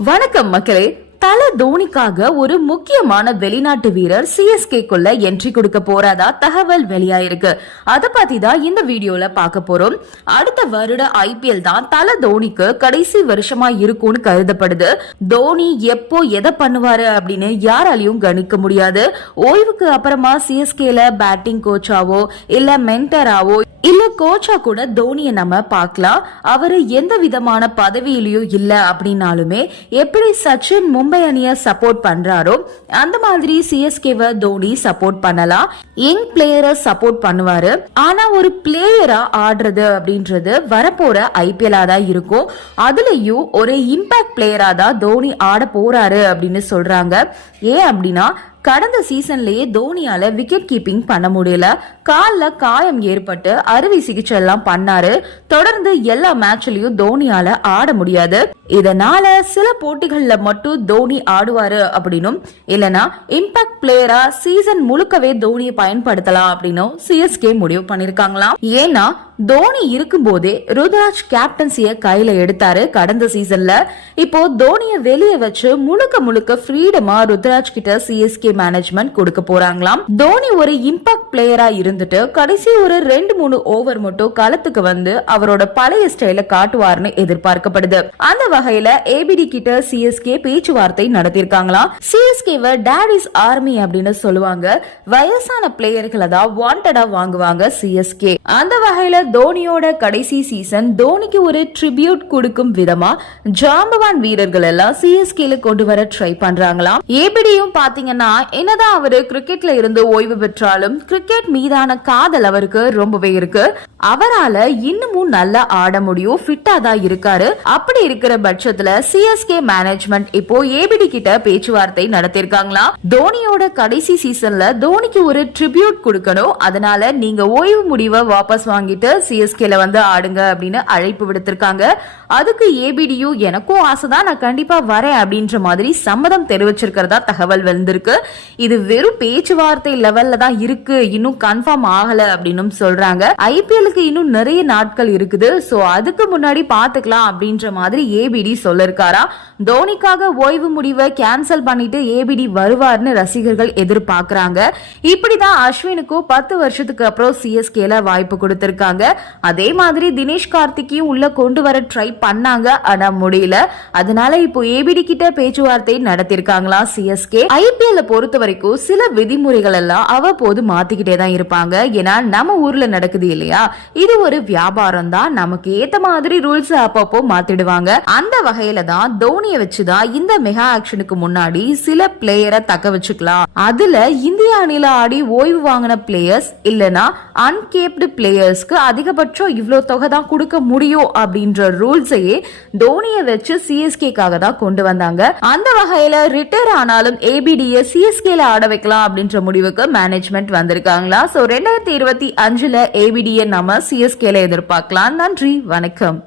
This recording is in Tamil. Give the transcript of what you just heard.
வணக்கம் மக்களே. தல தோனிக்காக ஒரு முக்கியமான வெளிநாட்டு வீரர் சிஎஸ்கே குள்ள என்ட்ரி கொடுக்க போறதா தகவல் வெளியாயிருக்கு. அத பத்தி தான் இந்த வீடியோல பார்க்க போறோம். அடுத்த வருட ஐபிஎல் தான் தல தோனிக்கு கடைசி வருஷமா இருக்கும்னு கருதப்படுது. தோனி எப்போ எதை பண்ணுவாரு அப்படின்னு யாராலையும் கணிக்க முடியாது. ஓய்வுக்கு அப்புறமா சிஎஸ்கேல பேட்டிங் கோச்சாவோ இல்ல மென்டராவோ இல்ல கோச்சா கூட தோனியை நம்ம பார்க்கலாம். அவரு எந்த விதமான பதவியிலயும் இல்ல அப்படின்னாலுமே எப்படி சச்சின் மும்பை அணிய சப்போர்ட் பண்றாரோ அந்த மாதிரி சிஎஸ்கேவை தோனி சப்போர்ட் பண்ணலாம். யங் பிளேயரை சப்போர்ட் பண்ணுவாரு. ஆனா ஒரு பிளேயரா ஆடுறது அப்படின்றது வரப்போற ஐபிஎல்லா தான் இருக்கும். அதுலயும் ஒரு இம்பாக்ட் பிளேயரா தான் தோனி ஆட போறாரு அப்படின்னு சொல்றாங்க. ஏன் அப்படின்னா கடந்த சீசன்லயே தோனியால விக்கெட் கீப்பிங் பண்ண முடியல. கால்ல காயம் ஏற்பட்டு அறுவை சிகிச்சை எல்லாம் பண்ணாரு. தொடர்ந்து எல்லா மேட்ச்லயும் தோனியால ஆட முடியாது. இதனால சில போட்டிகள்ல மட்டும் தோனி ஆடுவாரு அப்படின்னும் இல்லனா இம்பாக்ட் பிளேயரா சீசன் முழுக்கவே தோனியை பயன்படுத்தலாம் அப்படின்னும் சிஎஸ்கே முடிவு பண்ணிருக்காங்களாம். ஏன்னா தோனி இருக்கும்போதே ருத்ராஜ் கேப்டன்சிய கையில எடுத்தாரு கடந்த சீசன்ல இப்போ தோனிய வெளியே வச்சு முழுக்க முழுக்க ஃப்ரீடமா ருத்ராஜ் கிட்ட சிஎஸ்கே மேனேஜ்மெண்ட் கொடுக்க போறாங்களாம். தோனி ஒரு இம்பாக்ட் பிளேயரா இருந்துட்டு கடைசி ஒரு ரெண்டு மூணு ஓவர் மட்டும் களத்துக்கு வந்து அவரோட பழைய ஸ்டைல காட்டுவார்னு எதிர்பார்க்கப்படுது. அந்த வகையில ஏபிடி கிட்ட சிஎஸ்கே பேச்சுவார்த்தை நடத்திருக்காங்களாம் சிஎஸ்கேவை டேடிஸ் ஆர்மி அப்படின்னு சொல்லுவாங்க. வயசான பிளேயர்களை தான் வாண்டடா வாங்குவாங்க சிஎஸ்கே அந்த வகையில தோனியோட கடைசி சீசன் தோனிக்கு ஒரு ட்ரிபியூட் கொடுக்கும் விதமா ஜாம்பவான் வீரர்கள் எல்லாம் சிஎஸ்கேல கொண்டு வர ட்ரை பண்றாங்களாம். ஏபிடியும் பாத்தீங்கன்னா என்னதான் அவரு கிரிக்கெட்ல இருந்து ஓய்வு பெற்றாலும் கிரிக்கெட் மீதான காதல் அவருக்கு ரொம்பவே இருக்கு. அவரால இன்னமும் நல்லா ஆட முடியும் ஃபிட்டா தான் இருக்காரு. அப்படி இருக்கிற பட்சத்துல சிஎஸ்கே மேனேஜ்மெண்ட் இப்போ ஏபிடி கிட்ட பேச்சுவார்த்தை நடத்திருக்காங்களா தோனியோட கடைசி சீசன்ல தோனிக்கு ஒரு ட்ரிபியூட் கொடுக்கணும். அதனால நீங்க ஓய்வு முடிவை வாபஸ் வாங்கிட்டு சிஎஸ்கேல வந்து ஆடுங்க அப்படின்னு அழைப்பு விடுத்திருக்காங்க. அதுக்கு ஏபிடியு எனக்கும் ஆசைதான் நான் கண்டிப்பா வரேன் அப்படின்ற மாதிரி சம்மதம் தெரிவிச்சிருக்கிறதா தகவல் வந்திருக்கு. இது வெறும் பேச்சுவார்த்தை லெவல்ல தான் இருக்கு இன்னும் கன்ஃபார்ம் ஆகல அப்படின்னு சொல்றாங்க. ஐபிஎலுக்கு இன்னும் நிறைய நாட்கள் இருக்குது சோ அதுக்கு முன்னாடி பாத்துக்கலாம் அப்படின்ற மாதிரி ஏபிடி சொல்லிருக்காரா. தோனிக்காக ஓய்வு முடிவை கேன்சல் பண்ணிட்டு ஏபிடி வருவார்னு ரசிகர்கள் எதிர்பார்க்கிறாங்க. இப்படிதான் அஸ்வினுக்கும் பத்து வருஷத்துக்கு அப்புறம் சிஎஸ்கேல வாய்ப்பு கொடுத்திருக்காங்க. அதே மாதிரி தினேஷ் கார்த்திக்கையும் உள்ள கொண்டு வர ட்ரை பண்ணாங்க. ஆனா முடியல. அதனால இப்போ ஏபிடி கிட்ட பேச்சுவார்த்தை நடத்திருக்காங்களா சிஎஸ்கே ஐபிஎல் பொறுத்த வரைக்கும் சில விதிமுறைகள் எல்லாம் அவ்வப்போது மாத்திக்கிட்டே தான் இருப்பாங்க. ஏன்னா நம்ம ஊர்ல நடக்குது இல்லையா? இது ஒரு வியாபாரம் தான். நமக்கு ஏத்த மாதிரி ரூல்ஸ் அப்பப்போ மாத்திடுவாங்க. அந்த வகையில தான் தோனியை வச்சுதான் இந்த மெகா ஆக்ஷனுக்கு முன்னாடி சில பிளேயரை தக்க வச்சுக்கலாம். அதுல இந்திய அணில ஆடி ஓய்வு வாங்கின பிளேயர்ஸ் இல்லனா அன்கேப்டு பிளேயர்ஸ்க்கு அதிகபட்சம் இவ்வளோ தொகை தான் கொடுக்க முடியும் அப்படின்ற ரூல்ஸையே தோனியை வச்சு சிஎஸ்கேக்காக தான் கொண்டு வந்தாங்க. அந்த வகையில ரிட்டையர் ஆனாலும் ஏபிடிய சிஎஸ்கேல ஆட வைக்கலாம் அப்படின்ற முடிவுக்கு மேனேஜ்மெண்ட் வந்திருக்காங்களா? சோ ரெண்டாயிரத்தி இருபத்தி அஞ்சுல ஏபிடியை நம்ம சிஎஸ்கேல எதிர்பார்க்கலாம். நன்றி வணக்கம்.